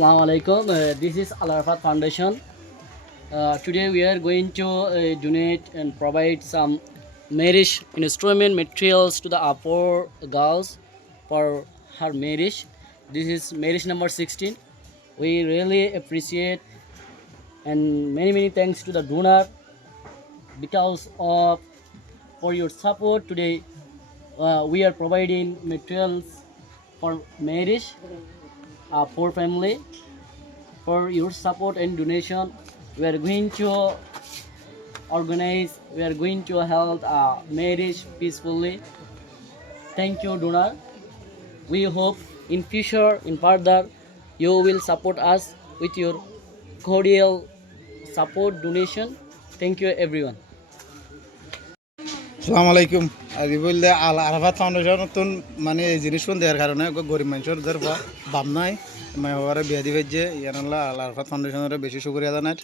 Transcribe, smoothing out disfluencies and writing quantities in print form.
Assalamu alaikum. This is Al Arafat Foundation. Today we are going to donate and provide some marriage instrument materials to the poor girls for her marriage. This is marriage number 16. We really appreciate and many thanks to the donor because of for your support today. We are providing materials for marriage, poor family. For your support and donation, we are going to we are going to hold a marriage peacefully. Thank you, donor. We hope in future, in further, you will support us with your cordial support donation. Thank you, everyone. আসসালামু আলাইকুম। আজি বললে আল Arafat foundation নতুন মানে এই জিনিসগুলো দেওয়ার কারণে গরিব মানুষের ভাব নাই মানে বিয়া দিবে যে ইয়ানাল্লাহ আল আরাফাত ফাউন্ডেশনের বেশি শুকরিয়া জানাই।